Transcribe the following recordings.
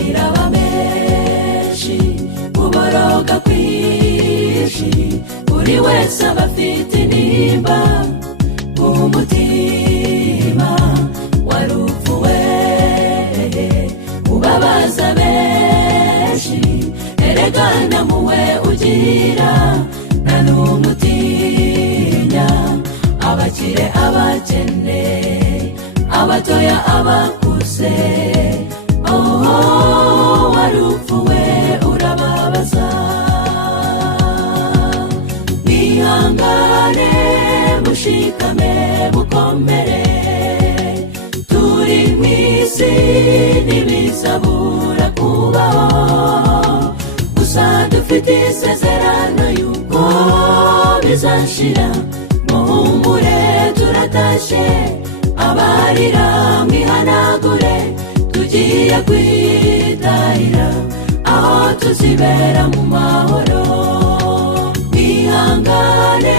amarira aba menshi uboroga kwinshi buri wese aba afite intimba umutima wari upfuwe ubabaza benshi erega namuwe ugira nta n'umutinya abakire abakene abatoya abakuze wari upfuwe urababaza mwihangane mushikame mukomere turi mw'isi ntibizabura kubaho gusa dufite isezerano yuko bizashira muhumure turatashe abarira mwihanagure tugiye kwitahira aho tuzibera mu mahoro mwihangane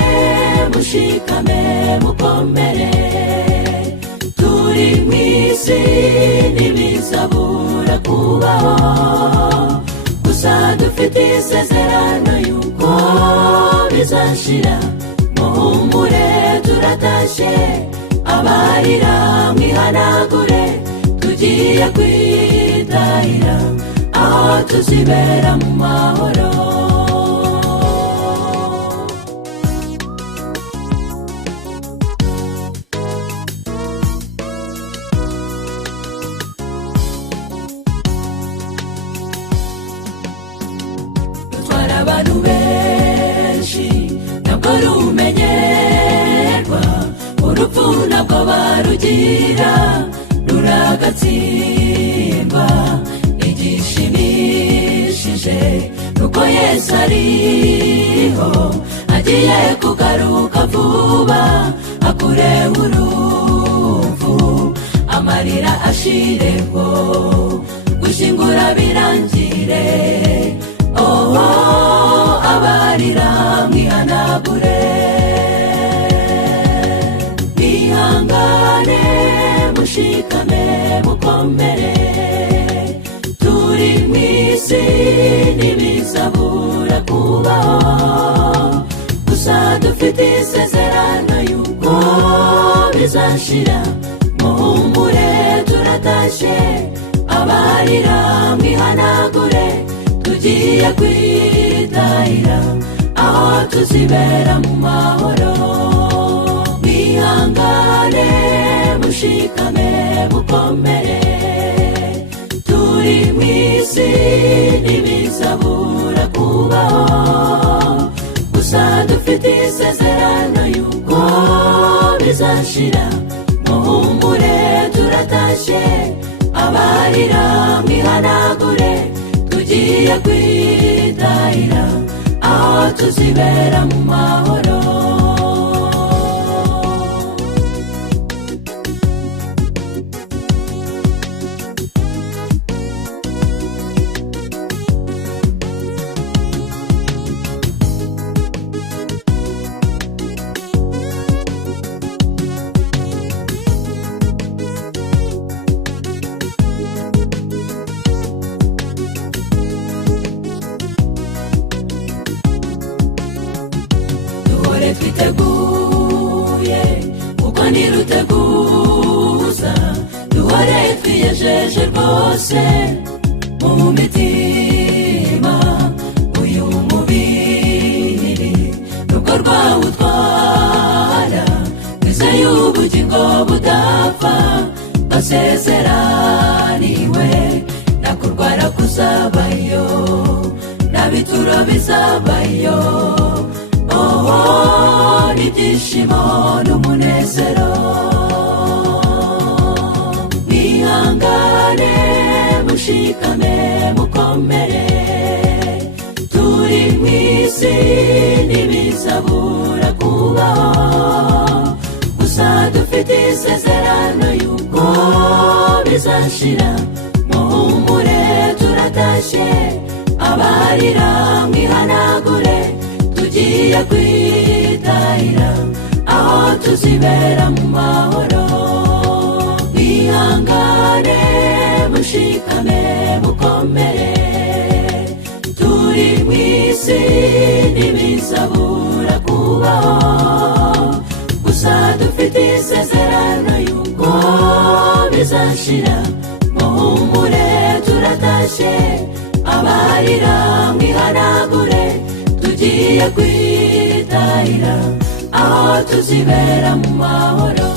mushikame mukomere turi mw'isi ntibizabura kubaho gusa dufite isezerano yuko bizashira muhumure turatashe abarira mwihanagure tugiye kwitahira aho tuzibera mu mahoro dutwara abantu benshi ntabwo rumenyerwa urupfu ntabwo barugira ruragatsindwa igishimishije nuko Yesu ariho agiye kugaruka vuba akureho urupfu amarira ashireho gushingura birangire abarira mwihanagure mwihangane mushikame mukomere turi mw'isi ntibizabura kubaho gusa dufite isezerano yuko bizashira muhumure turatashe abarira mwihanagure tugiye kwitahira aho tuzibera mu mahoro mwihangane mushikame mukomere turi mw'isi ntibizabura kubaho gusa dufite isezerano yuko bizashira muhumure turatashe abarira mwihanagure tugiye kwitahira aho tuzibera mu mahoro twiteguye kuko ntiruteguza duhore twiyejeje rwose mu mitima uyu mubiri nubwo rwawutwara twizeye ubugingo budapfa basezeraniwe nakurwara kuzabayo n'abituro bizabayo n'ibyishimo n'umunezero mwihangane mushikame mukomere turi mw'isi ntibizabura kubaho gusa dufite isezerano yuko bizashira muhumure turatashe abarira mwihanagure tugiye kwitahira aho tuzibera mu mahoro mwihangane mushikame mukomere turi mu isi ntibizabura kubaho gusa dufite isezerano yuko bizashira muhumure turatashye abarira mwihanagure tugiye kwitahira aho tuzibera mu mahoro.